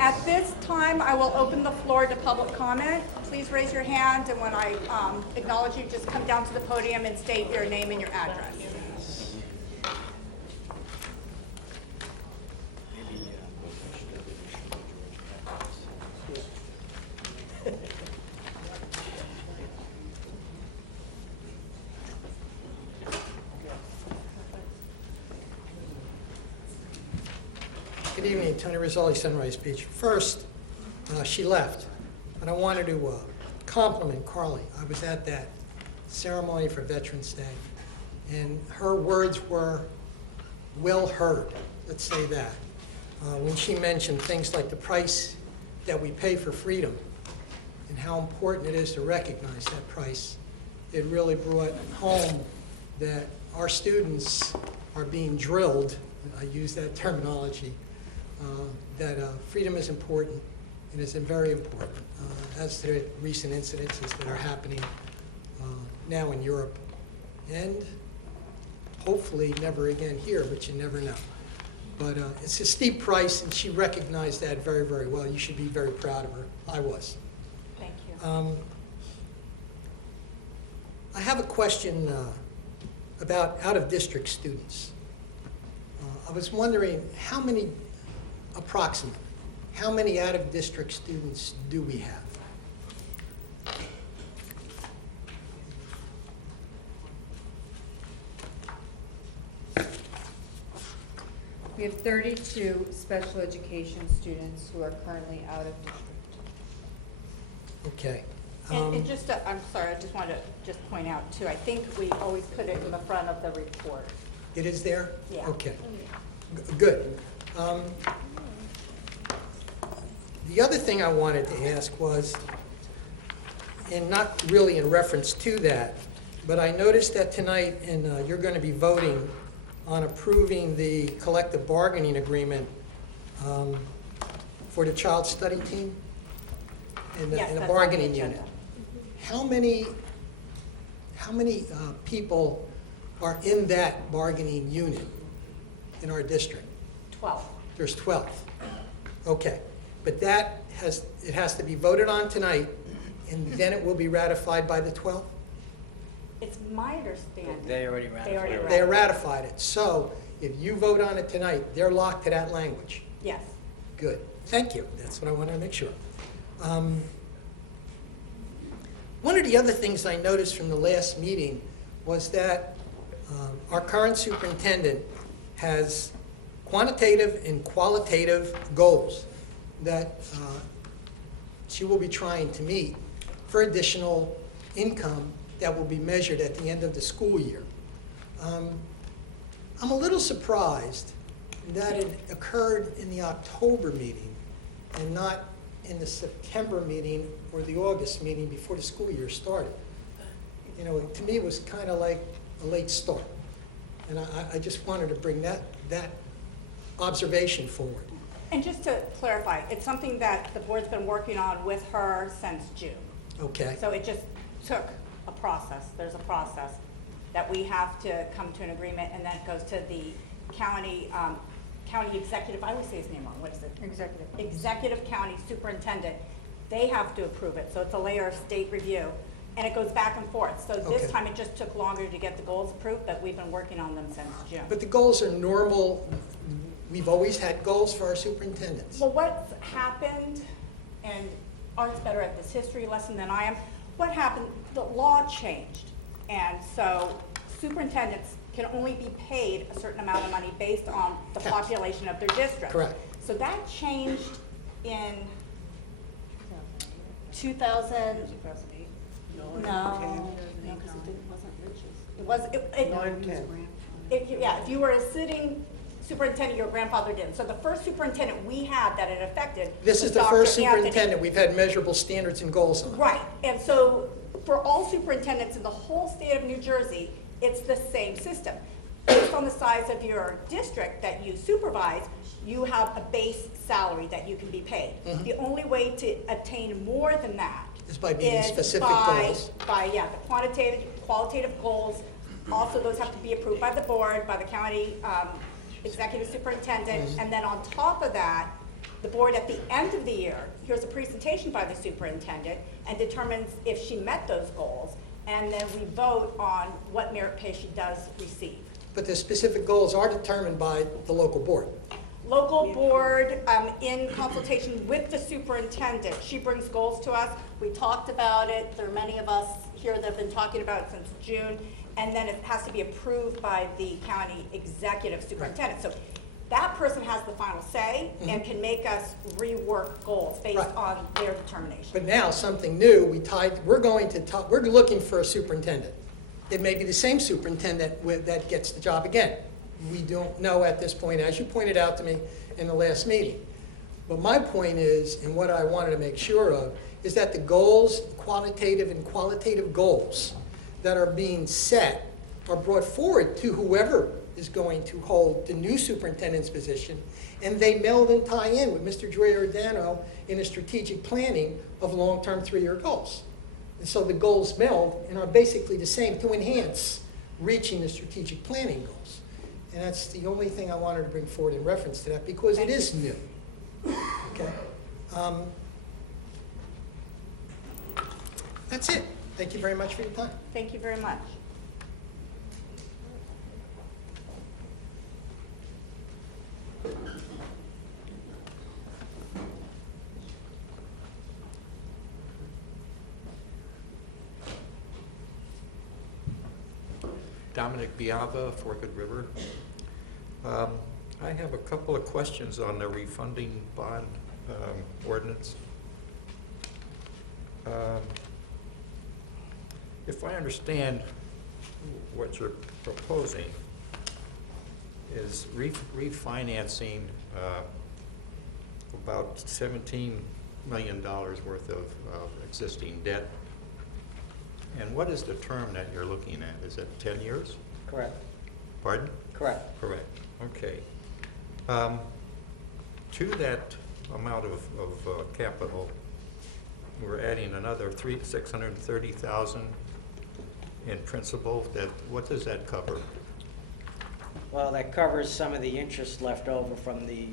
At this time, I will open the floor to public comment. Please raise your hand, and when I acknowledge you, just come down to the podium and state your name and your address. Good evening, Tony Rizzoli, Sunrise Beach. First, she left, but I wanted to compliment Carly. I was at that ceremony for Veterans Day, and her words were well heard, let's say that. When she mentioned things like the price that we pay for freedom and how important it is to recognize that price, it really brought home that our students are being drilled, I use that terminology, that freedom is important and is very important, as to the recent incidences that are happening now in Europe and hopefully never again here, but you never know. But it's a steep price, and she recognized that very, very well. You should be very proud of her. I was. Thank you. I have a question about out-of-district students. I was wondering approximately, how many out-of-district students do we have? We have 32 special education students who are currently out of district. Okay. And just, I'm sorry, I just wanted to just point out too, I think we always put it in the front of the report. It is there? Yeah. Okay. Good. The other thing I wanted to ask was, and not really in reference to that, but I noticed that tonight, and you're going to be voting on approving the collective bargaining agreement for the child study team and Yes, the that's on the bargaining agenda. unit. How many people are in that bargaining unit in our district? 12. There's 12. Okay. But it has to be voted on tonight, and then it will be ratified by the 12? It's my understanding. They already ratified it. They ratified it. So if you vote on it tonight, they're locked to that language. Yes. Good. Thank you. That's what I wanted to make sure. One of the other things I noticed from the last meeting was that our current superintendent has quantitative and qualitative goals that she will be trying to meet for additional income that will be measured at the end of the school year. I'm a little surprised that it occurred in the October meeting and not in the September meeting or the August meeting before the school year started. You know, to me, it was kind of like a late start. And I just wanted to bring that observation forward. And just to clarify, it's something that the board's been working on with her since June. Okay. So it just took a process. There's a process that we have to come to an agreement, and then it goes to the county executive, I always say his name wrong, what is it? Executive county superintendent. They have to approve it, so it's a layer of state review, and it goes back and forth. So this Okay. time it just took longer to get the goals approved, but we've been working on them since June. But the goals are normal. We've always had goals for our superintendents. Well, what's happened, and Art's better at this history lesson than I am, what happened, the law changed. And so superintendents can only be paid a certain amount of money based on the Yes. population of their district. Correct. So that changed in 2000. No, because it wasn't Rich's. It was, yeah, if you were a sitting superintendent, your grandfather didn't. So the first superintendent we had that it affected This was is the Dr. first Anthony. superintendent we've had measurable standards and goals on. Right, and so for all superintendents in the whole state of New Jersey, it's the same system. Based on the size of your district that you supervise, you have a base salary that you can be paid. Mhm. The only way to attain more than that Is by meeting is specific by- goals. the quantitative, qualitative goals. Also, those have to be approved by the board, by the county executive superintendent, Mhm. and then on top of that, The board at the end of the year hears a presentation by the superintendent and determines if she met those goals, and then we vote on what merit pay she does receive. But the specific goals are determined by the local board. Local board, in consultation with the superintendent, she brings goals to us. We talked about it. There are many of us here that have been talking about it since June. And then it has to be approved by the county executive superintendent. So that person has the final say and can make us rework goals based Right. on their determination. But now, something new, we're looking for a superintendent. It may be the same superintendent that gets the job again. We don't know at this point, as you pointed out to me in the last meeting. But my point is, and what I wanted to make sure of, is that the goals, quantitative and qualitative goals that are being set are brought forward to whoever is going to hold the new superintendent's position, and they meld and tie in with Mr. Giordano in a strategic planning of long-term 3-year goals. And so the goals meld and are basically the same to enhance reaching the strategic planning goals. And that's the only thing I wanted to bring forward in reference to that, because it is new. Okay? That's it. Thank you very much for your time. Thank you very much. Dominic Biava, Forked River. I have a couple of questions on the refunding bond ordinance. If I understand what you're proposing is refinancing about $17 million worth of existing debt. And what is the term that you're looking at? Is it 10 years? Correct. Pardon? Correct. Correct, okay. To that amount of capital, we're adding another $630,000 in principal. What does that cover? Well, that covers some of the interest left over from the,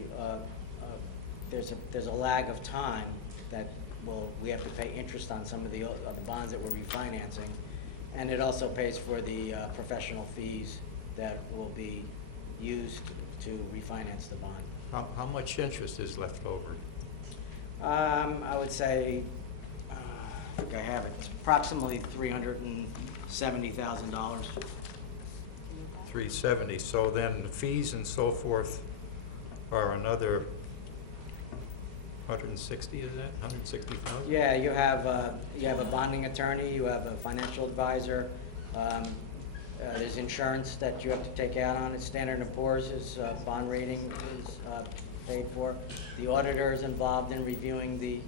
there's a lag of time that we have to pay interest on some of the bonds that we're refinancing. And it also pays for the professional fees that will be used to refinance the bond. How much interest is left over? I would say, I think I have it, it's approximately $370,000. 370, so then the fees and so forth are another 160, is that? 160,000? Yeah, you have a bonding attorney, you have a financial advisor, there's insurance that you have to take out on it. Standard & Poor's bond rating is paid for. The auditor is involved in reviewing the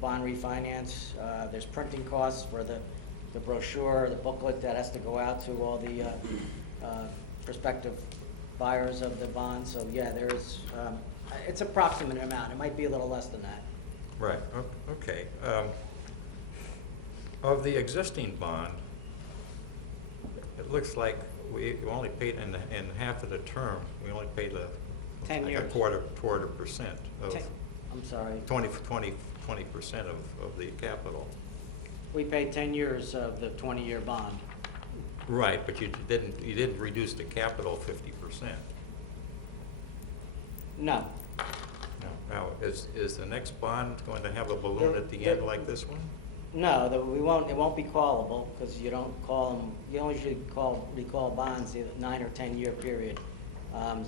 bond refinance. There's printing costs for the brochure, the booklet that has to go out to all the prospective buyers of the bond. So yeah, there's it's approximate amount. It might be a little less than that. Right, okay. Of the existing bond, it looks like we only paid in half of the term, we only paid 10 like years. a quarter percent of I'm sorry. 20% of the capital. We paid 10 years of the 20-year bond. Right, but you didn't reduce the capital 50%. No. No. Now, is the next bond going to have a balloon at the end like this one? No, it won't be callable because you don't call them, you only should recall bonds in a 9 or 10-year period.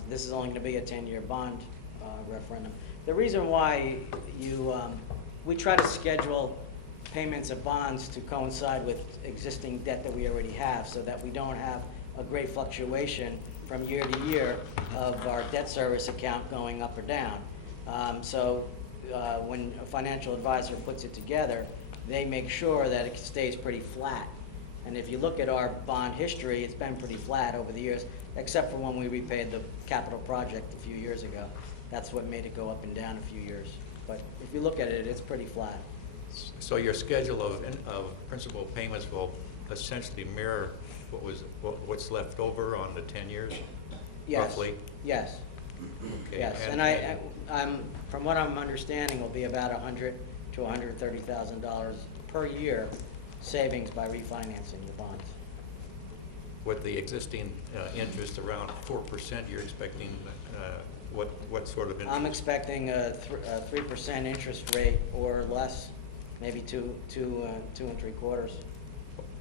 This is only going to be a 10-year bond referendum. The reason why we try to schedule payments of bonds to coincide with existing debt that we already have so that we don't have a great fluctuation from year to year of our debt service account going up or down. When a financial advisor puts it together, they make sure that it stays pretty flat. And if you look at our bond history, it's been pretty flat over the years, except for when we repaid the capital project a few years ago. That's what made it go up and down a few years. But if you look at it, it's pretty flat. So your schedule of principal payments will essentially mirror what's left over on the 10 years, Yes. roughly? Yes. Okay, Yes, and I'm, from what I'm understanding, will be about $100,000 to $130,000 per year savings by refinancing the bonds. With the existing interest around 4%, you're expecting what sort of interest? I'm expecting a 3% interest rate or less, maybe two and 3/4.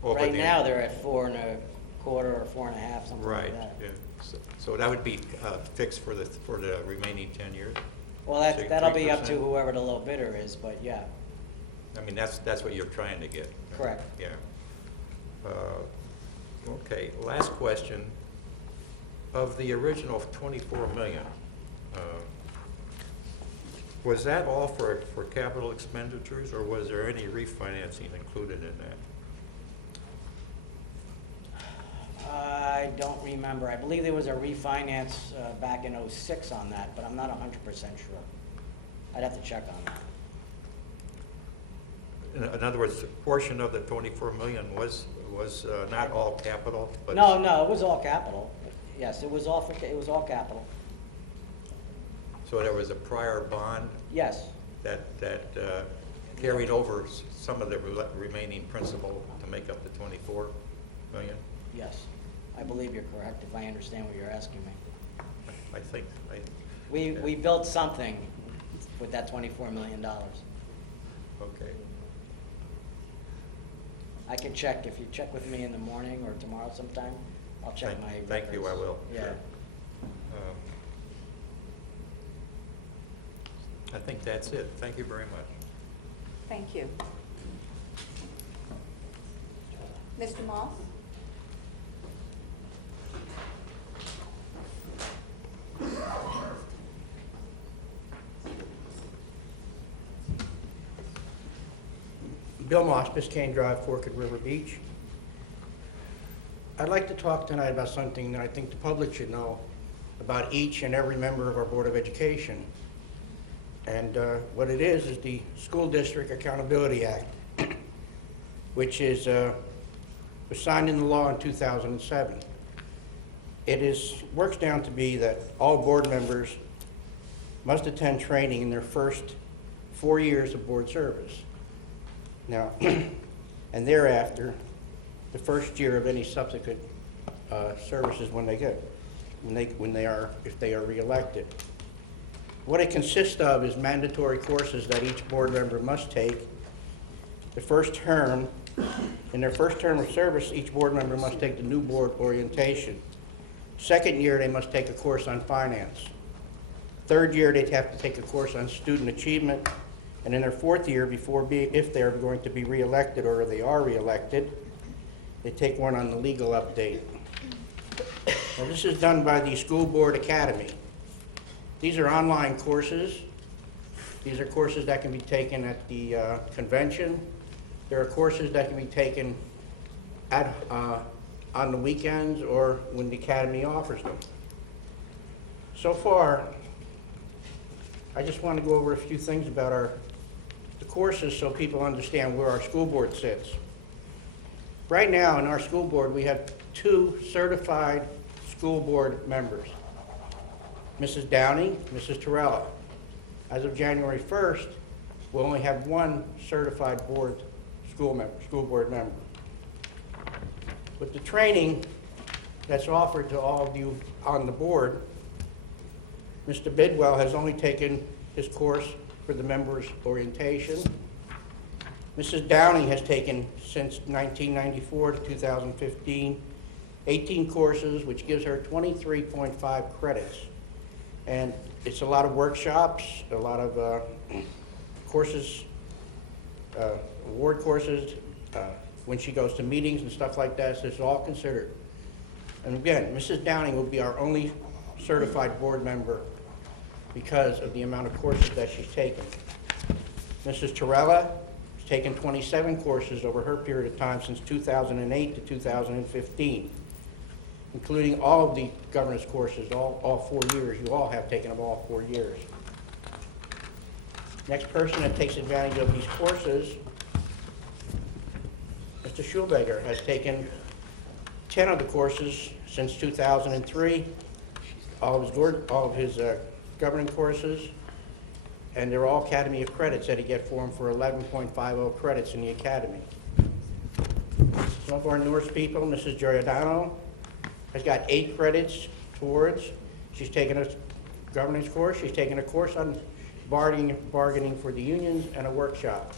Over Right the- now, they're at 4 1/4 or 4 1/2, something like Right, that. yeah. So that would be fixed for the remaining 10 years? Well, Say that'll be up to 3%? whoever the low bidder is, but yeah, I mean, that's what you're trying to get. Correct. Yeah. Okay, last question. Of the original 24 million, was that all for capital expenditures, or was there any refinancing included in that? I don't remember. I believe there was a refinance back in '06 on that, but I'm not 100% sure. I'd have to check on that. In other words, a portion of the 24 million was not all capital, but... No, it was all capital. Yes, it was all capital. So there was a prior bond Yes, that carried over some of the remaining principal to make up the 24 million? yes. I believe you're correct, if I understand what you're asking me. I think, We built something with that $24 million. okay. I can check, if you check with me in the morning or tomorrow sometime, I'll check my records. Thank you, I will. Yeah. Sure. I think that's it. Thank you very much. Thank you. Mr. Moss? Bill Moss, Biscayne Drive, Forked River Beach. I'd like to talk tonight about something that I think the public should know about each and every member of our Board of Education. And what it is the School District Accountability Act, which was signed into law in 2007. It works down to be that all board members must attend training in their first 4 years of board service. Now, and thereafter, the first year of any subsequent services if they are reelected. What it consists of is mandatory courses that each board member must take. The first term, in their first term of service, each board member must take the new board orientation. Second year, they must take a course on finance. Third year, they'd have to take a course on student achievement. And in their fourth year, if they're going to be reelected or they are reelected, they take one on the legal update. Now, this is done by the School Board Academy. These are online courses. These are courses that can be taken at the convention. There are courses that can be taken on the weekends or when the academy offers them. So far, I just want to go over a few things about the courses so people understand where our school board sits. Right now in our school board, we have 2 certified school board members, Mrs. Downey, Mrs. Torella. As of January 1st, we'll only have 1 certified school board member. With the training that's offered to all of you on the board, Mr. Bidwell has only taken his course for the members' orientation. Mrs. Downing has taken, since 1994 to 2015, 18 courses, which gives her 23.5 credits. And it's a lot of workshops, a lot of courses, award courses, when she goes to meetings and stuff like that, so it's all considered. And again, Mrs. Downing will be our only certified board member because of the amount of courses that she's taken. Mrs. Torella has taken 27 courses over her period of time since 2008 to 2015, including all of the governance courses, all 4 years. You all have taken them all 4 years. Next person that takes advantage of these courses, Mr. Schulberger has taken 10 of the courses since 2003. all of his governing courses, and they're all Academy of Credits that he get for him for 11.50 credits in the Academy. Some of our newest people, Mrs. Giordano, has got 8 credits towards. She's taken a governance course. She's taken a course on bargaining for the unions and a workshop.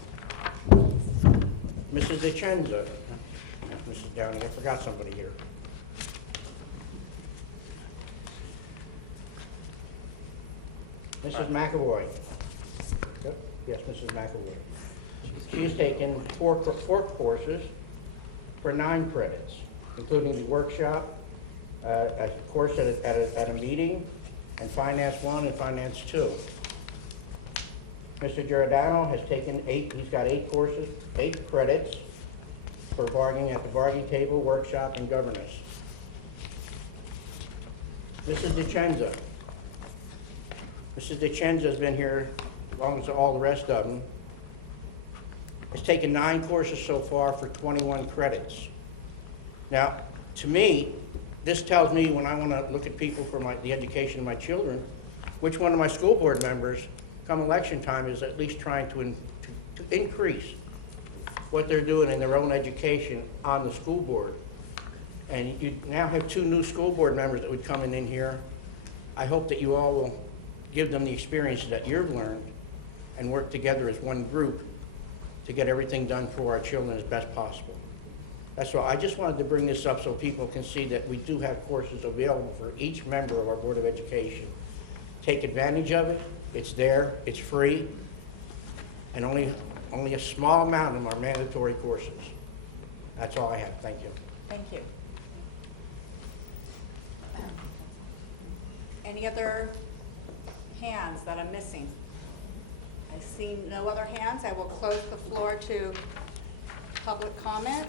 Mrs. DeCenza, Mrs. Downing, I forgot somebody here. Mrs. McAvoy. Yep, yes, Mrs. McAvoy. She's taken four courses for 9 credits, including the workshop, a course at a meeting, and Finance 1 and Finance 2. Mr. Giordano has taken 8, he's got 8 courses, 8 credits for bargaining at the bargaining table, workshop, and governance. Mrs. DeCenza. Mrs. DeCenza has been here as long as all the rest of them. Has taken 9 courses so far for 21 credits. Now, to me, this tells me when I want to look at people for the education of my children, which one of my school board members, come election time, is at least trying to increase what they're doing in their own education on the school board. And you now have 2 new school board members that would come in here. I hope that you all will give them the experiences that you've learned and work together as one group to get everything done for our children as best possible. That's why I just wanted to bring this up so people can see that we do have courses available for each member of our Board of Education. Take advantage of it. It's there. It's free. And only a small amount of them are mandatory courses. That's all I have. Thank you. Thank you. Any other hands that I'm missing? I see no other hands. I will close the floor to public comment.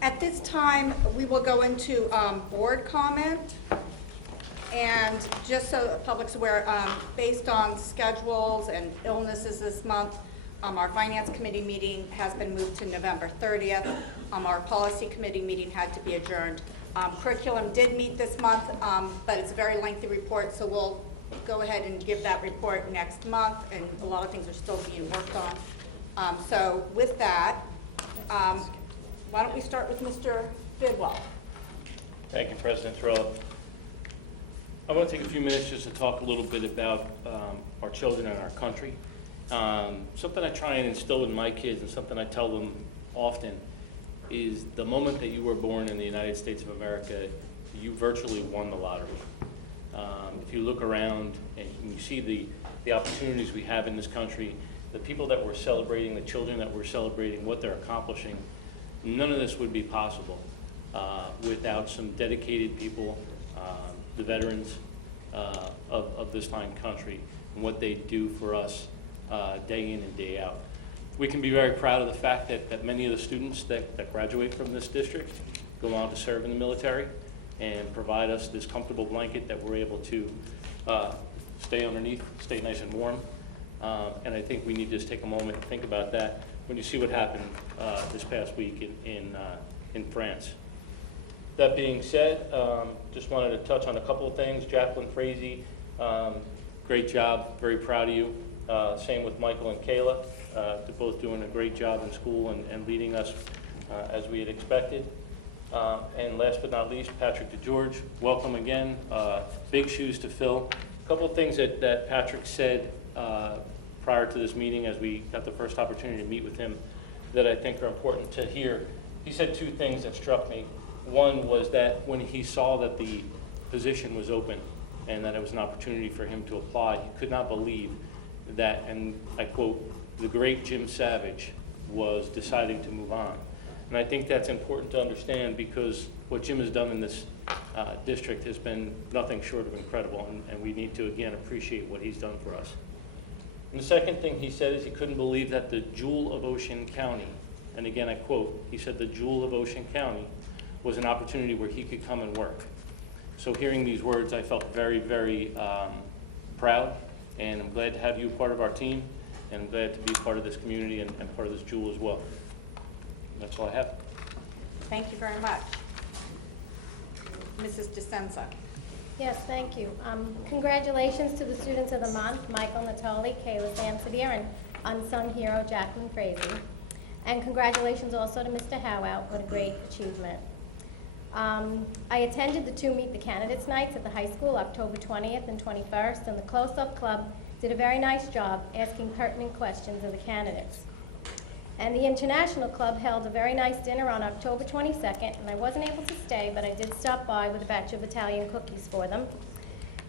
At this time, we will go into board comment. And just so the public's aware, based on schedules and illnesses this month, our Finance Committee meeting has been moved to November 30th. Our Policy Committee meeting had to be adjourned. Curriculum did meet this month, but it's a very lengthy report, so we'll go ahead and give that report next month, and a lot of things are still being worked on. So with that, why don't we start with Mr. Bidwell? Thank you, President Torello. I want to take a few minutes just to talk a little bit about our children and our country. Something I try and instill in my kids, and something I tell them often, is the moment that you were born in the United States of America, you virtually won the lottery. If you look around and you see the opportunities we have in this country, the people that we're celebrating, the children that we're celebrating, what they're accomplishing, none of this would be possible without some dedicated people, the veterans of this fine country, and what they do for us day in and day out. We can be very proud of the fact that many of the students that graduate from this district go on to serve in the military and provide us this comfortable blanket that we're able to stay underneath, stay nice and warm. And I think we need to just take a moment and think about that when you see what happened this past week in France. That being said, just wanted to touch on a couple of things. Jacqueline Frazee, great job, very proud of you. Same with Michael and Kayla. They're both doing a great job in school and leading us as we had expected. And last but not least, Patrick DeGeorge, welcome again. Big shoes to fill. A couple of things that Patrick said prior to this meeting as we got the first opportunity to meet with him that I think are important to hear. He said 2 things that struck me. One was that when he saw that the position was open and that it was an opportunity for him to apply, he could not believe that, and I quote, the great Jim Savage was deciding to move on. And I think that's important to understand because what Jim has done in this district has been nothing short of incredible, and we need to, again, appreciate what he's done for us. And the second thing he said is he couldn't believe that the jewel of Ocean County, and again I quote, he said the jewel of Ocean County was an opportunity where he could come and work. So hearing these words, I felt very, very proud, and I'm glad to have you part of our team. and I'm glad to be part of this community and part of this jewel as well. That's all I have. Thank you very much. Mrs. DeSenza. Yes, thank you. Congratulations to the students of the month, Michael Natoli, Kayla Samsadier, and unsung hero Jacqueline Frazee. And congratulations also to Mr. Howout. What a great achievement. I attended the 2 Meet the Candidates nights at the high school, October 20th and 21st, and the Close-Up Club did a very nice job asking pertinent questions of the candidates. And the International Club held a very nice dinner on October 22nd, and I wasn't able to stay, but I did stop by with a batch of Italian cookies for them.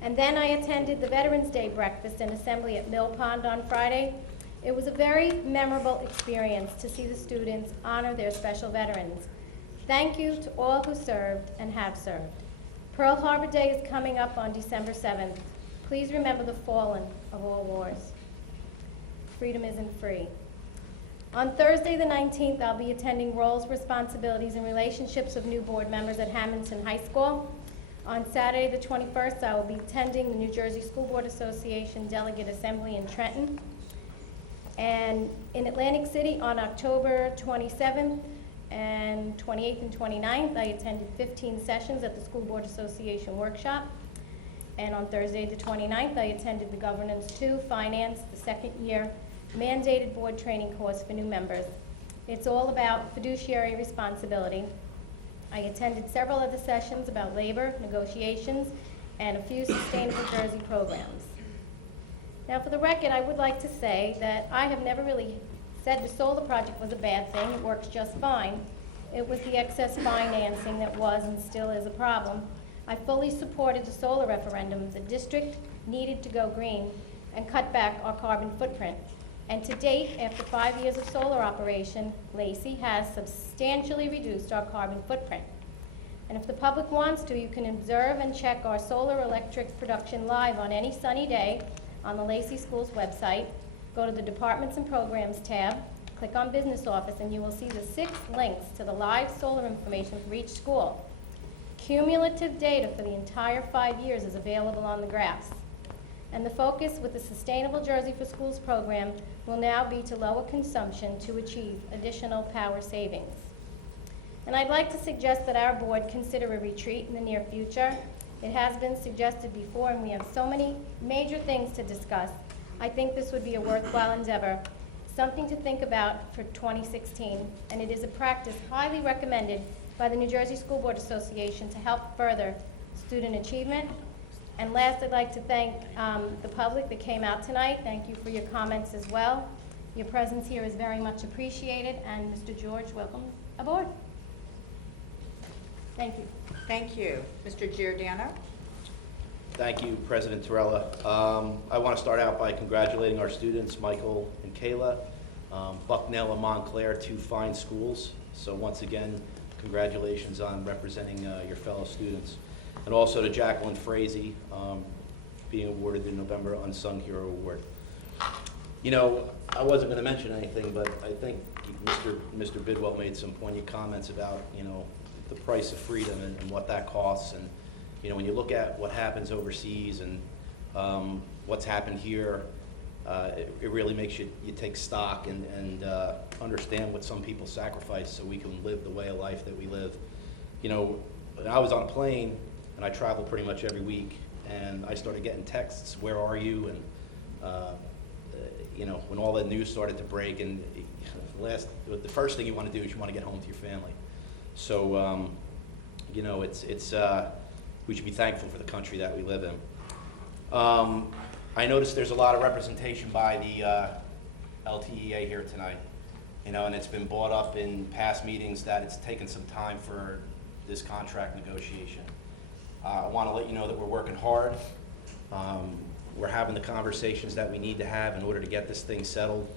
And then I attended the Veterans Day breakfast and assembly at Mill Pond on Friday. It was a very memorable experience to see the students honor their special veterans. Thank you to all who served and have served. Pearl Harbor Day is coming up on December 7th. Please remember the fallen of all wars. Freedom isn't free. On Thursday, the 19th, I'll be attending roles, responsibilities, and relationships of new board members at Hamilton High School. On Saturday, the 21st, I will be attending the New Jersey School Board Association Delegate Assembly in Trenton. And in Atlantic City, on October 27th and 28th and 29th, I attended 15 sessions at the School Board Association workshop. And on Thursday, the 29th, I attended the Governance 2 Finance, the second year mandated board training course for new members. It's all about fiduciary responsibility. I attended several other sessions about labor, negotiations, and a few Sustainable Jersey programs. Now, for the record, I would like to say that I have never really said the solar project was a bad thing. It works just fine. It was the excess financing that was and still is a problem. I fully supported the solar referendum. The district needed to go green and cut back our carbon footprint. And to date, after 5 years of solar operation, Lacey has substantially reduced our carbon footprint. And if the public wants to, you can observe and check our solar electric production live on any sunny day on the Lacey Schools website. Go to the Departments and Programs tab, click on Business Office, and you will see the 6 links to the live solar information for each school. Cumulative data for the entire 5 years is available on the graphs. And the focus with the Sustainable Jersey for Schools program will now be to lower consumption to achieve additional power savings. And I'd like to suggest that our board consider a retreat in the near future. It has been suggested before, and we have so many major things to discuss. I think this would be a worthwhile endeavor, something to think about for 2016, and it is a practice highly recommended by the New Jersey School Board Association to help further student achievement. And last, I'd like to thank the public that came out tonight. Thank you for your comments as well. Your presence here is very much appreciated, and Mr. George, welcome aboard. Thank you. Thank you. Mr. Giordano. Thank you, President Torella. I want to start out by congratulating our students, Michael and Kayla. Bucknell and Montclair, 2 fine schools. So once again, congratulations on representing your fellow students. And also to Jacqueline Frazee, being awarded the November Unsung Hero Award. You know, I wasn't going to mention anything, but I think Mr. Bidwell made some poignant comments about, you know, the price of freedom and what that costs. And, you know, when you look at what happens overseas and what's happened here, it really makes you take stock and understand what some people sacrifice so we can live the way of life that we live. You know, when I was on a plane, and I travel pretty much every week, and I started getting texts, where are you? And, you know, when all that news started to break, and the first thing you want to do is you want to get home to your family. So, you know, we should be thankful for the country that we live in. I noticed there's a lot of representation by the LTEA here tonight, you know, and it's been brought up in past meetings that it's taken some time for this contract negotiation. I want to let you know that we're working hard. We're having the conversations that we need to have in order to get this thing settled.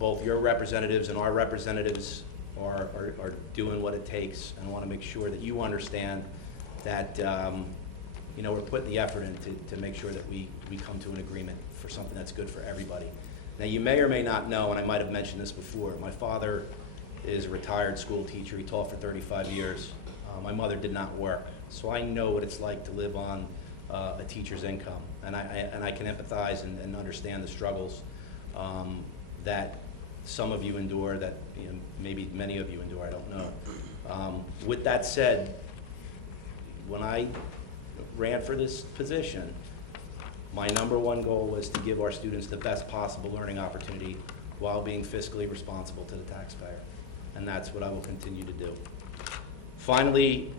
Both your representatives and our representatives are doing what it takes, and I want to make sure that you understand that you know, we're putting the effort in to make sure that we come to an agreement for something that's good for everybody. Now, you may or may not know, and I might have mentioned this before, my father is a retired school teacher. He taught for 35 years. My mother did not work, so I know what it's like to live on a teacher's income, and I can empathize and understand the struggles that some of you endure, that maybe many of you endure, I don't know. With that said, when I ran for this position, my number one goal was to give our students the best possible learning opportunity while being fiscally responsible to the taxpayer. And that's what I will continue to do. Finally,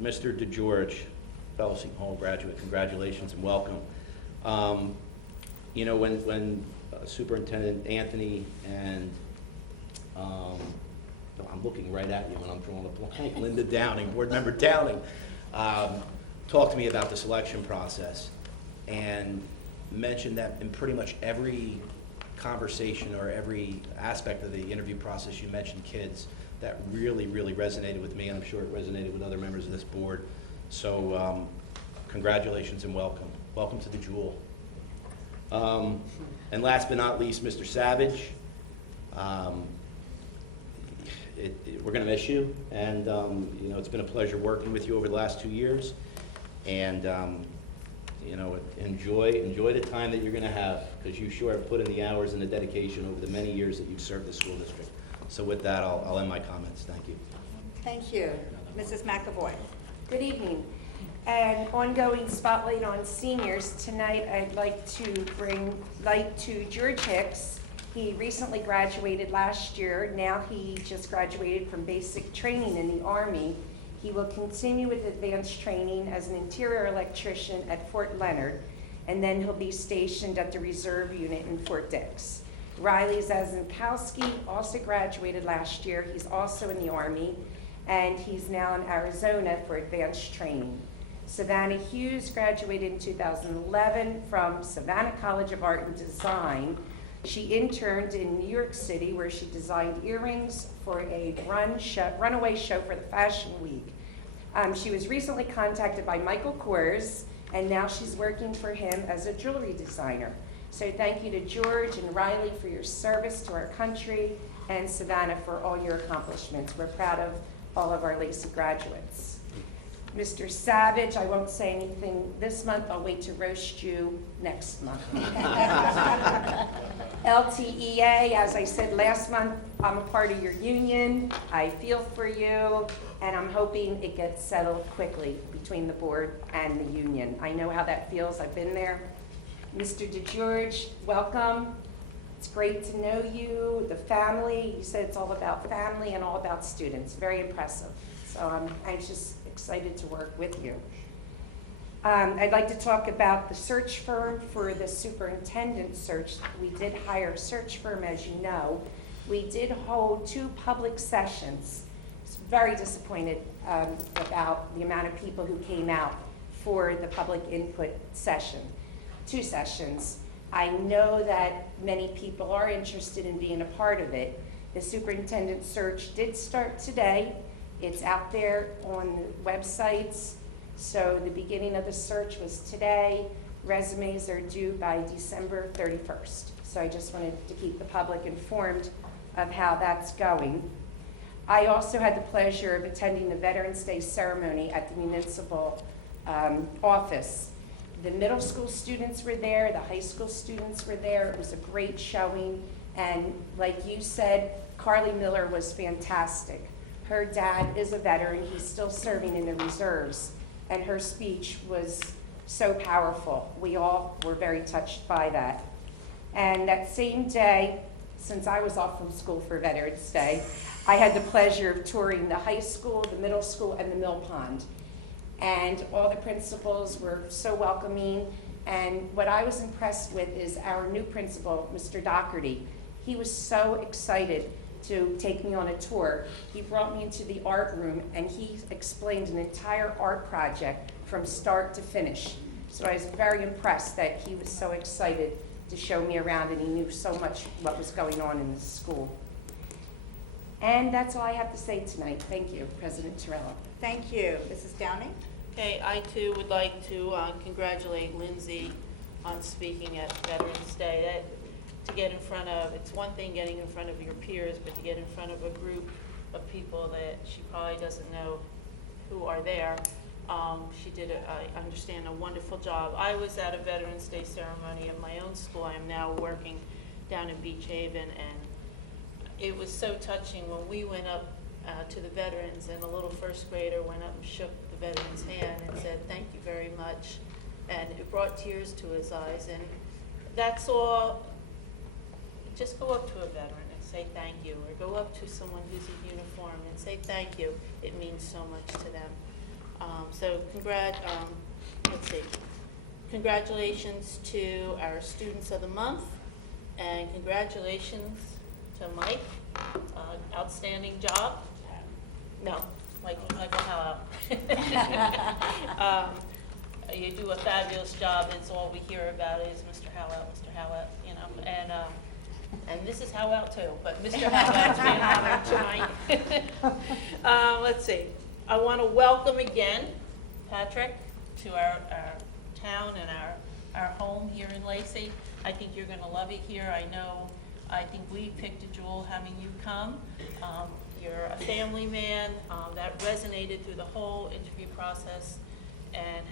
Mr. DeGeorge, fellow Seton Hall graduate, congratulations and welcome. You know, when Superintendent Anthony and, I'm looking right at you when I'm drawing a blank, Linda Downing, Board Member Downing, talked to me about the selection process and mentioned that in pretty much every conversation or every aspect of the interview process you mentioned kids. That really, really resonated with me, and I'm sure it resonated with other members of this board. So congratulations and welcome. Welcome to the Jewel. And last but not least, Mr. Savage. We're going to miss you, and you know, it's been a pleasure working with you over the last 2 years. And you know, enjoy the time that you're going to have, because you sure have put in the hours and the dedication over the many years that you've served the school district. So with that, I'll end my comments. Thank you. Thank you. Mrs. McAvoy. Good evening. An ongoing spotlight on seniors. Tonight, I'd like to bring light to George Hicks. He recently graduated last year. Now he just graduated from basic training in the Army. He will continue with advanced training as an interior electrician at Fort Leonard, and then he'll be stationed at the reserve unit in Fort Dix. Riley Zazankowski also graduated last year. He's also in the Army, and he's now in Arizona for advanced training. Savannah Hughes graduated in 2011 from Savannah College of Art and Design. She interned in New York City, where she designed earrings for a runaway show for the Fashion Week. She was recently contacted by Michael Kors, and now she's working for him as a jewelry designer. So thank you to George and Riley for your service to our country, and Savannah for all your accomplishments. We're proud of all of our Lacey graduates. Mr. Savage, I won't say anything this month. I'll wait to roast you next month. LTEA, as I said last month, I'm a part of your union. I feel for you, and I'm hoping it gets settled quickly between the board and the union. I know how that feels. I've been there. Mr. DeGeorge, welcome. It's great to know you, the family. You said it's all about family and all about students. Very impressive. So I'm excited to work with you. I'd like to talk about the search firm for the superintendent search. We did hire a search firm, as you know. We did hold 2 public sessions. I was very disappointed about the amount of people who came out for the public input session. 2 sessions. I know that many people are interested in being a part of it. The superintendent search did start today. It's out there on the websites. So the beginning of the search was today. Resumes are due by December 31st. So I just wanted to keep the public informed of how that's going. I also had the pleasure of attending the Veterans Day ceremony at the municipal office. The middle school students were there, the high school students were there. It was a great showing. And like you said, Carly Miller was fantastic. Her dad is a veteran. He's still serving in the reserves. And her speech was so powerful. We all were very touched by that. And that same day, since I was off from school for Veterans Day, I had the pleasure of touring the high school, the middle school, and the Mill Pond. And all the principals were so welcoming. And what I was impressed with is our new principal, Mr. Doherty. He was so excited to take me on a tour. He brought me into the art room, and he explained an entire art project from start to finish. So I was very impressed that he was so excited to show me around, and he knew so much what was going on in the school. And that's all I have to say tonight. Thank you, President Torello. Thank you. Mrs. Downing? Okay, I too would like to congratulate Lindsay on speaking at Veterans Day. To get in front of, it's one thing getting in front of your peers, but to get in front of a group of people that she probably doesn't know who are there, she did, I understand, a wonderful job. I was at a Veterans Day ceremony at my own school. I am now working down in Beach Haven, and it was so touching when we went up to the veterans, and a little first grader went up and shook the veteran's hand and said, "Thank you very much." And it brought tears to his eyes, and that's all. Just go up to a veteran and say thank you, or go up to someone who's in uniform and say thank you. It means so much to them. Let's see. Congratulations to our Students of the Month, and congratulations to Mike. Outstanding job. No, Michael Howell. You do a fabulous job. It's all we hear about is Mr. Howell, you know, and Mrs. Howell too, but Mr. Howell's being honored tonight. Let's see. I want to welcome again Patrick to our town and our home here in Lacey. I think you're going to love it here. I think we picked a jewel having you come. You're a family man. That resonated through the whole interview process. And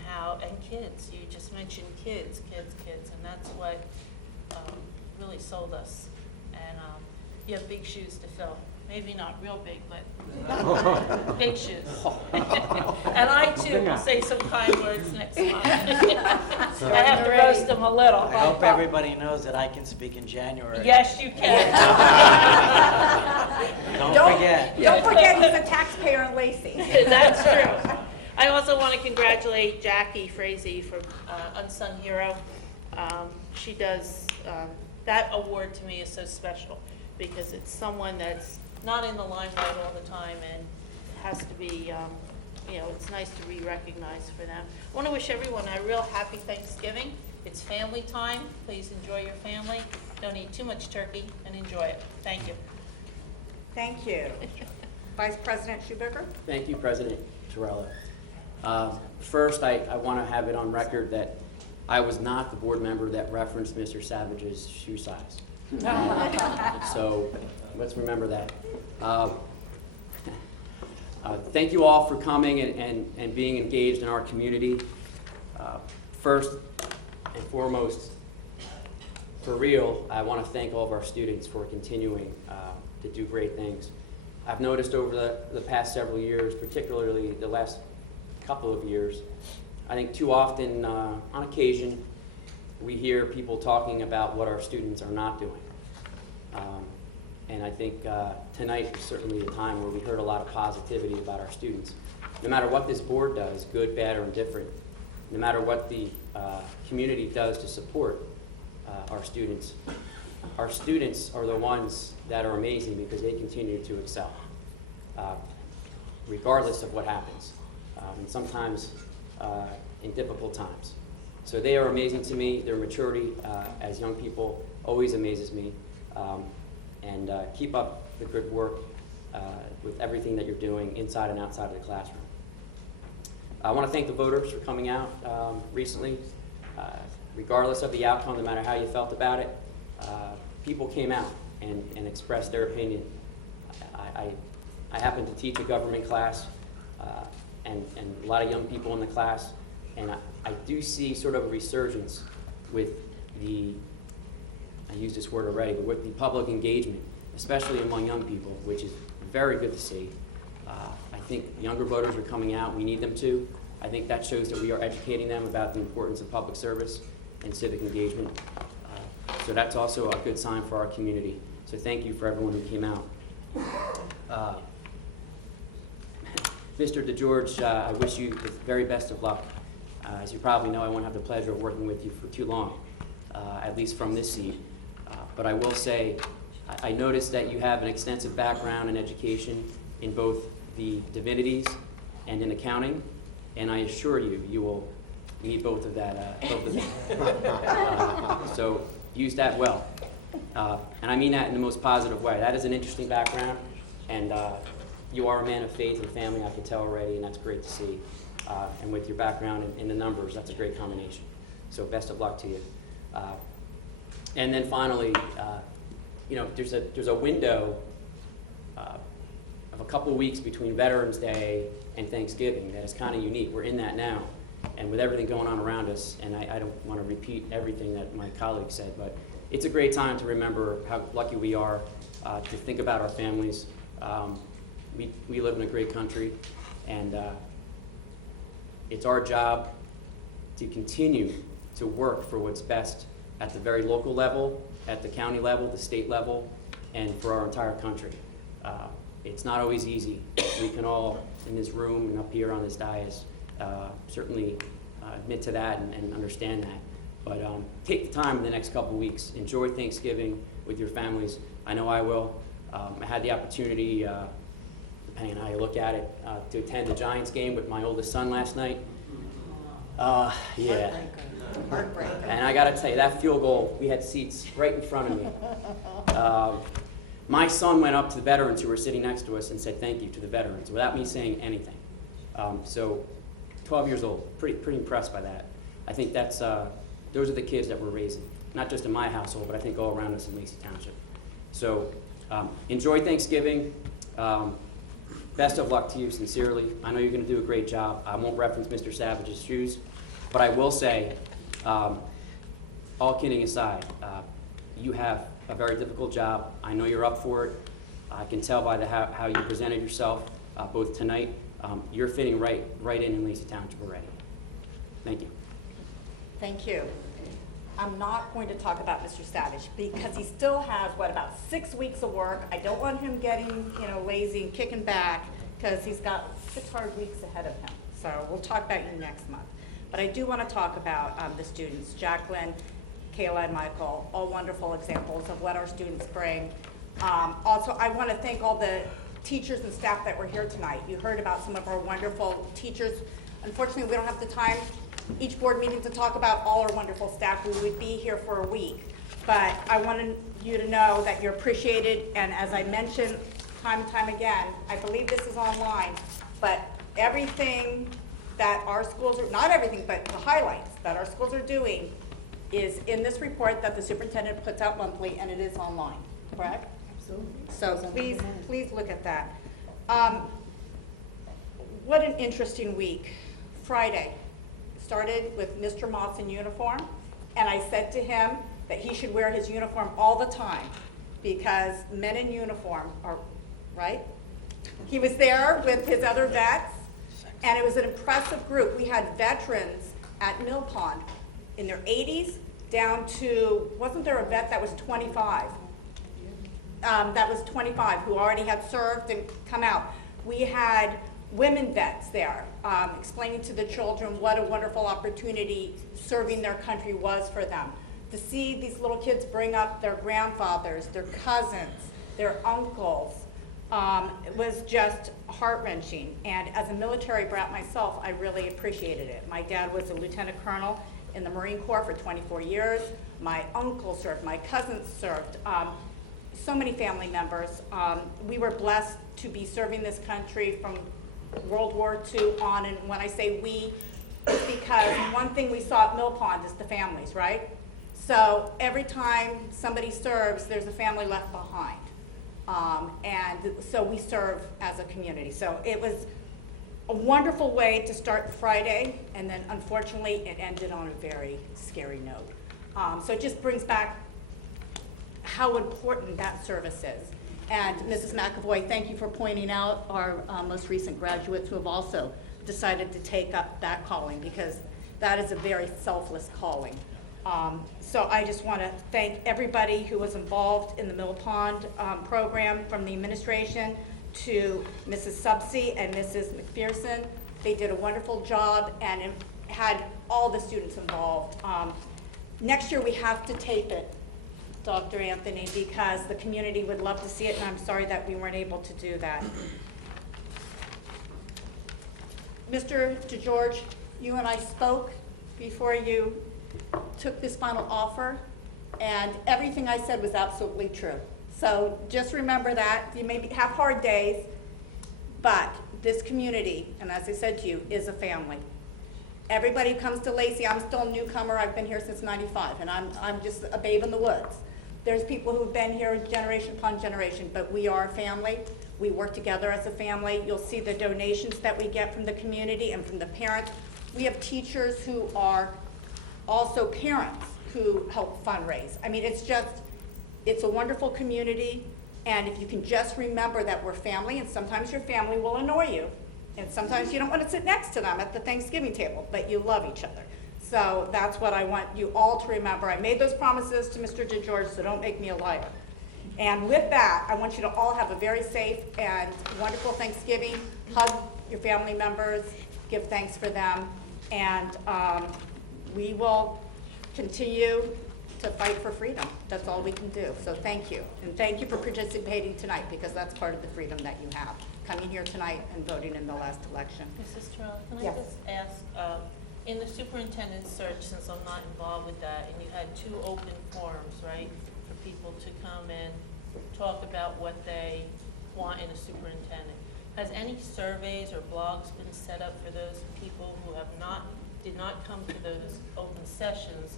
kids. You just mentioned kids, and that's what really sold us. And you have big shoes to fill. Maybe not real big, but big shoes. And I too will say some kind words next month. I have to roast them a little. I hope everybody knows that I can speak in January. Yes, you can. Don't forget. Don't forget he's a taxpayer in Lacey. That's true. I also want to congratulate Jackie Frazee for Unsung Hero. She does, that award to me is so special because it's someone that's not in the limelight all the time, and it has to be, it's nice to be recognized for them. I want to wish everyone a real happy Thanksgiving. It's family time. Please enjoy your family. Don't eat too much turkey, and enjoy it. Thank you. Thank you. Vice President Schubacher? Thank you, President Torella. First, I want to have it on record that I was not the board member that referenced Mr. Savage's shoe size. So let's remember that. Thank you all for coming and being engaged in our community. First and foremost, for real, I want to thank all of our students for continuing to do great things. I've noticed over the past several years, particularly the last couple of years, I think too often, on occasion, we hear people talking about what our students are not doing. And I think tonight is certainly a time where we heard a lot of positivity about our students. No matter what this board does, good, bad, or indifferent, no matter what the community does to support our students are the ones that are amazing because they continue to excel, regardless of what happens, and sometimes in difficult times. So they are amazing to me. Their maturity as young people always amazes me. And keep up the good work with everything that you're doing inside and outside of the classroom. I want to thank the voters for coming out recently. Regardless of the outcome, no matter how you felt about it, people came out and expressed their opinion. I happen to teach a government class and a lot of young people in the class, and I do see sort of a resurgence with I used this word already, but with the public engagement, especially among young people, which is very good to see. I think younger voters are coming out. We need them to. I think that shows that we are educating them about the importance of public service and civic engagement. So that's also a good sign for our community. So thank you for everyone who came out. Mr. DeGeorge, I wish you the very best of luck. As you probably know, I won't have the pleasure of working with you for too long, at least from this seat. But I will say, I noticed that you have an extensive background in education in both the divinities and in accounting, and I assure you, you will need both of that. So use that well, and I mean that in the most positive way. That is an interesting background, and you are a man of faith and family, I can tell already, and that's great to see. And with your background in the numbers, that's a great combination. So best of luck to you. And then finally, there's a window of a couple weeks between Veterans Day and Thanksgiving that is kind of unique. We're in that now. And with everything going on around us, and I don't want to repeat everything that my colleague said, but it's a great time to remember how lucky we are to think about our families. We live in a great country, and it's our job to continue to work for what's best at the very local level, at the county level, the state level, and for our entire country. It's not always easy. We can all, in this room and up here on this dais, certainly admit to that and understand that. But take the time in the next couple weeks. Enjoy Thanksgiving with your families. I know I will. I had the opportunity, depending on how you look at it, to attend the Giants game with my oldest son last night. Yeah. Heartbreaker. And I gotta tell you, that field goal, we had seats right in front of me. My son went up to the veterans who were sitting next to us and said thank you to the veterans without me saying anything. So 12 years old, pretty impressed by that. I think that's, those are the kids that we're raising, not just in my household, but I think all around us in Lacey Township. So enjoy Thanksgiving. Best of luck to you, sincerely. I know you're gonna do a great job. I won't reference Mr. Savage's shoes, but I will say, all kidding aside, you have a very difficult job. I know you're up for it. I can tell by how you presented yourself, both tonight. You're fitting right in Lacey Township already. Thank you. Thank you. I'm not going to talk about Mr. Savage because he still has, about 6 weeks of work. I don't want him getting, lazy and kicking back because he's got 6 hard weeks ahead of him. So we'll talk about you next month. But I do want to talk about the students, Jacqueline, Kayla, and Michael, all wonderful examples of what our students bring. Also, I want to thank all the teachers and staff that were here tonight. You heard about some of our wonderful teachers. Unfortunately, we don't have the time each board meeting to talk about all our wonderful staff. We would be here for a week. But I wanted you to know that you're appreciated, and as I mentioned time and time again, I believe this is online, but everything that our schools are, not everything, but the highlights that our schools are doing is in this report that the superintendent puts out monthly, and it is online, correct? Absolutely. So please look at that. What an interesting week. Friday started with Mr. Moss in uniform, and I said to him that he should wear his uniform all the time because men in uniform are, right? He was there with his other vets, and it was an impressive group. We had veterans at Mill Pond in their 80s down to, wasn't there a vet that was 25? That was 25 who already had served and come out. We had women vets there explaining to the children what a wonderful opportunity serving their country was for them. To see these little kids bring up their grandfathers, their cousins, their uncles, it was just heart-wrenching. And as a military brat myself, I really appreciated it. My dad was a lieutenant colonel in the Marine Corps for 24 years. My uncle served, my cousins served, so many family members. We were blessed to be serving this country from World War II on, and when I say we, it's because one thing we saw at Mill Pond is the families, right? So every time somebody serves, there's a family left behind. And so we serve as a community. So it was a wonderful way to start Friday, and then unfortunately it ended on a very scary note. So it just brings back how important that service is. And Mrs. McAvoy, thank you for pointing out our most recent graduates who have also decided to take up that calling, because that is a very selfless calling. So I just want to thank everybody who was involved in the Mill Pond program, from the administration to Mrs. Subsey and Mrs. McPherson. They did a wonderful job and had all the students involved. Next year we have to tape it, Dr. Anthony, because the community would love to see it, and I'm sorry that we weren't able to do that. Mr. DeGeorge, you and I spoke before you took this final offer, and everything I said was absolutely true. So just remember that. You may have hard days, but this community, and as I said to you, is a family. Everybody who comes to Lacey, I'm still a newcomer, I've been here since '95, and I'm just a babe in the woods. There's people who've been here generation upon generation, but we are a family. We work together as a family. You'll see the donations that we get from the community and from the parents. We have teachers who are also parents who help fundraise. I mean, it's a wonderful community, and if you can just remember that we're family, and sometimes your family will annoy you, and sometimes you don't want to sit next to them at the Thanksgiving table, but you love each other. So that's what I want you all to remember. I made those promises to Mr. DeGeorge, so don't make me a liar. And with that, I want you to all have a very safe and wonderful Thanksgiving. Hug your family members, give thanks for them, and we will continue to fight for freedom. That's all we can do. So thank you. And thank you for participating tonight, because that's part of the freedom that you have, coming here tonight and voting in the last election. Mrs. Terrell, can I Yes. just ask, in the superintendent's search, since I'm not involved with that, and you had 2 open forums, right, for people to come and talk about what they want in a superintendent. Has any surveys or blogs been set up for those people who did not come to those open sessions,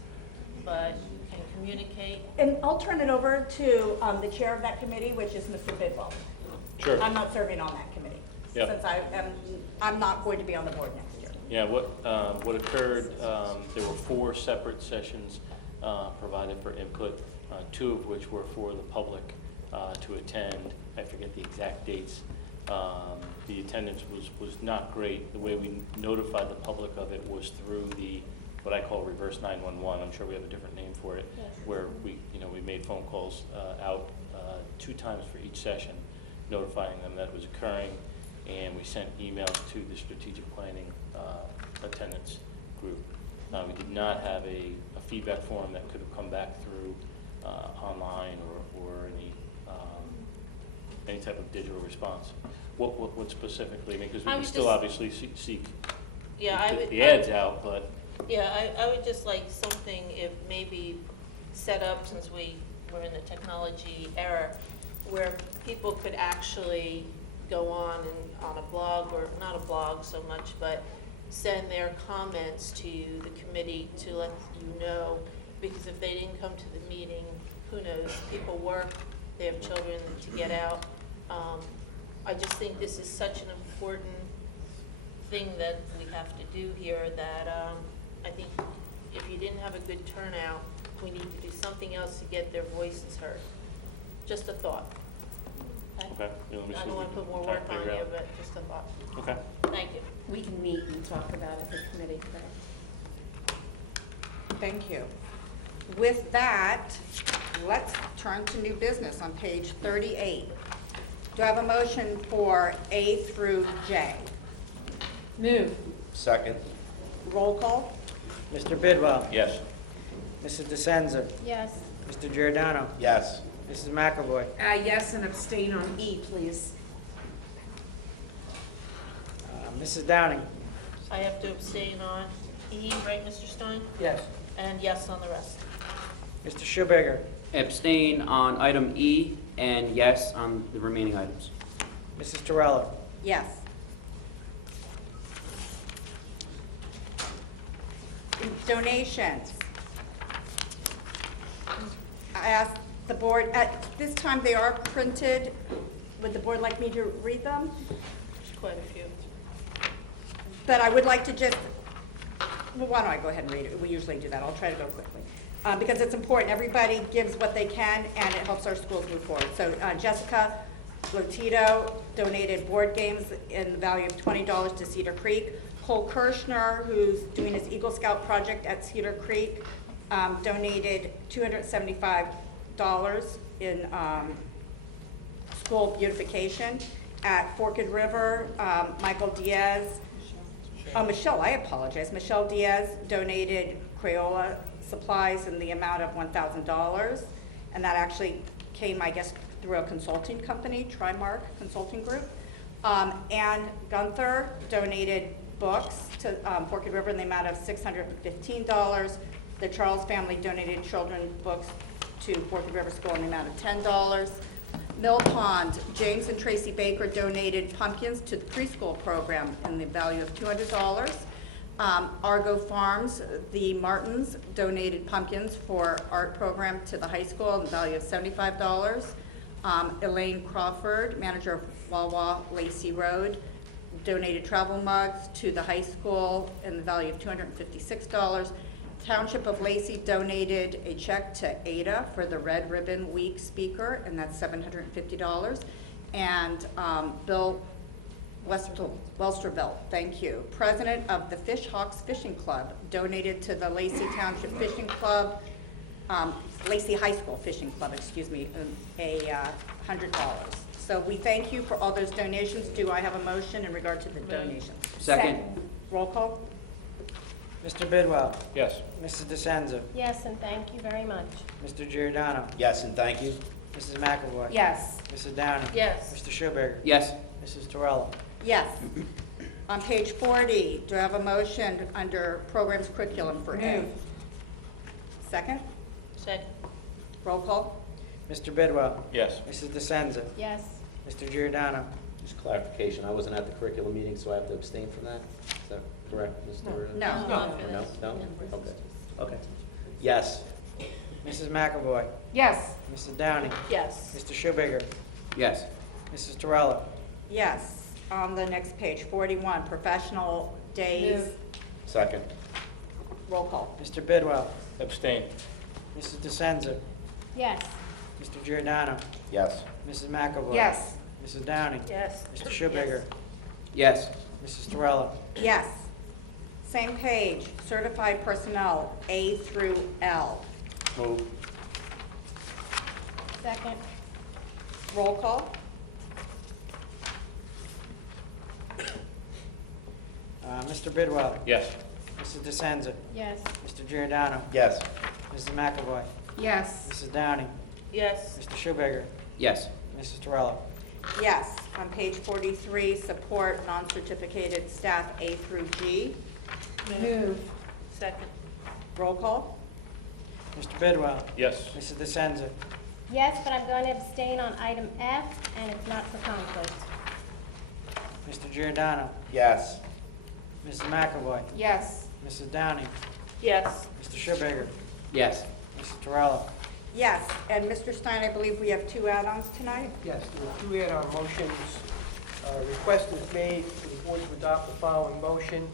but can communicate? And I'll turn it over to the chair of that committee, which is Mr. Bidwell. Sure. I'm not serving on that committee, Yep. since I'm not going to be on the board next year. Yeah, what occurred, there were 4 separate sessions provided for input, 2 of which were for the public to attend. I forget the exact dates. The attendance was not great. The way we notified the public of it was through what I call reverse 911. I'm sure we have a different name for it, Yes. where we made phone calls out 2 times for each session, notifying them that it was occurring, and we sent emails to the strategic planning attendance group. We did not have a feedback form that could have come back through online or any type of digital response. What specifically? Because we I can would still just- obviously seek Yeah, the ads out, but Yeah, I would just like something, if maybe set up, since we're in the technology era, where people could actually go on a blog, or not a blog so much, but send their comments to the committee to let you know, because if they didn't come to the meeting, who knows, people work, they have children to get out. I just think this is such an important thing that we have to do here, that I think if you didn't have a good turnout, we need to do something else to get their voices heard. Just a thought. okay. Yeah, let me see I don't what want we to put can more try work to on figure you, out. but just a thought. Okay. Thank you. We can meet and talk about it at committee today. Thank you. With that, let's turn to new business on page 38. Do I have a motion for A through J? Move. Second. Roll call? Mr. Bidwell. Yes. Mrs. DeSenza. Yes. Mr. Giordano. Yes. Mrs. McAvoy. Yes, and abstain on E, please. Mrs. Downing. I have to abstain on E, right, Mr. Stein? Yes. And yes on the rest. Mr. Schubager. Abstain on item E and yes on the remaining items. Mrs. Terrell. Yes. Donations. I asked the board, at this time they are printed. Would the board like me to read them? There's quite a few. But I would like to just, well, why don't I go ahead and read it? We usually do that. I'll try to go quickly. Because it's important. Everybody gives what they can, and it helps our schools move forward. So Jessica Lotito donated board games in the value of $20 to Cedar Creek. Cole Kirshner, who's doing his Eagle Scout project at Cedar Creek, donated $275 in school beautification. At Forked River, Michael Diaz, Michelle, I apologize. Michelle Diaz donated Crayola supplies in the amount of $1,000. And that actually came, I guess, through a consulting company, Trimark Consulting Group. Ann Gunther donated books to Forked River in the amount of $615. The Charles family donated children's books to Forked River School in the amount of $10. Mill Pond, James and Tracy Baker donated pumpkins to the preschool program in the value of $200. Argo Farms, the Martins donated pumpkins for art program to the high school in the value of $75. Elaine Crawford, manager of Wawa Lacey Road, donated travel mugs to the high school in the value of $256. Township of Lacey donated a check to Ada for the Red Ribbon Week speaker, and that's $750. And Bill Welstervelt, thank you, president of the Fish Hawks Fishing Club, donated to the Lacey Township Fishing Club, Lacey High School Fishing Club, excuse me, $100. So we thank you for all those donations. Do I have a motion in regard to the donations? Second. Roll call? Mr. Bidwell. Yes. Mrs. DeSenza. Yes, and thank you very much. Mr. Giordano. Yes, and thank you. Mrs. McAvoy. Yes. Mrs. Downing. Yes. Mr. Schubager. Yes. Mrs. Terrell. Yes. On page 40, do I have a motion under programs curriculum for A? Move. Second? Second. Roll call. Mr. Bidwell. Yes. Mrs. DeSenza. Yes. Mr. Giordano. Just clarification, I wasn't at the curriculum meeting, so I have to abstain from that? Is that correct, Mr.? No. Not for No? this. No? Okay. Okay. Yes. Mrs. McAvoy. Yes. Mrs. Downing. Yes. Mr. Schubager. Yes. Mrs. Terrell. Yes. On the next page, 41, professional days. Move. Second. Roll call. Mr. Bidwell. Abstain. Mrs. DeSenza. Yes. Mr. Giordano. Yes. Mrs. McAvoy. Yes. Mrs. Downing. Yes. Mr. Schubager. Yes. Mrs. Terrell. Yes. Same page, certified personnel, A through L. Move. Second. Roll call. Mr. Bidwell. Yes. Mrs. DeSenza. Yes. Mr. Giordano. Yes. Mrs. McAvoy. Yes. Mrs. Downing. Yes. Mr. Schubager. Yes. Mrs. Terrell. Yes. On page 43, support non-certificated staff, A through G. Move. Second. Roll call. Mr. Bidwell. Yes. Mrs. DeSenza. Yes, but I'm going to abstain on item F, and it's not for conflict. Mr. Giordano. Yes. Mrs. McAvoy. Yes. Mrs. Downing. Yes. Mr. Schubager. Yes. Mrs. Terrell. Yes. And Mr. Stein, I believe we have 2 add-ons tonight? Yes, there are 2 add-on motions. Request is made for the board to adopt the following motion.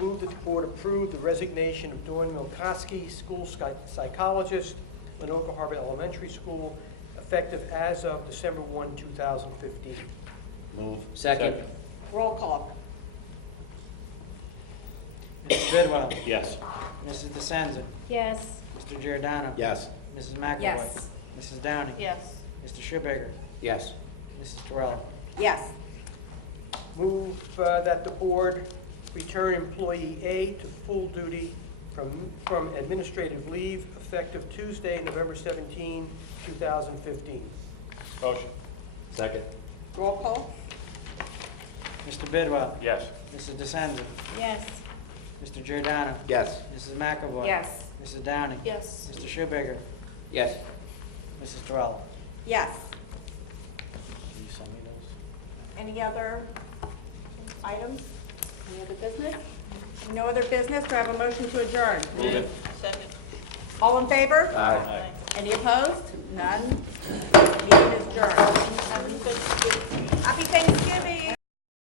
Move that the board approve the resignation of Dawn Milkowski, school psychologist, Lenoka Harbor Elementary School, effective as of December 1, 2015. Move. Second. Roll call. Mr. Bidwell. Yes. Mrs. DeSenza. Yes. Mr. Giordano. Yes. Mrs. McAvoy. Yes. Mrs. Downing. Yes. Mr. Schubager. Yes. Mrs. Terrell. Yes. Move that the board return employee A to full duty from administrative leave effective Tuesday, November 17, 2015. Motion. Second. Roll call. Mr. Bidwell. Yes. Mrs. DeSenza. Yes. Mr. Giordano. Yes. Mrs. McAvoy. Yes. Mrs. Downing. Yes. Mr. Schubager. Yes. Mrs. Terrell. Yes. Can you send me those? Any other items? Any other business? No other business? Do I have a motion to adjourn? Move it. Second. All in favor? Aye. Any opposed? None? Meeting is adjourned. Happy Thanksgiving. Happy Thanksgiving.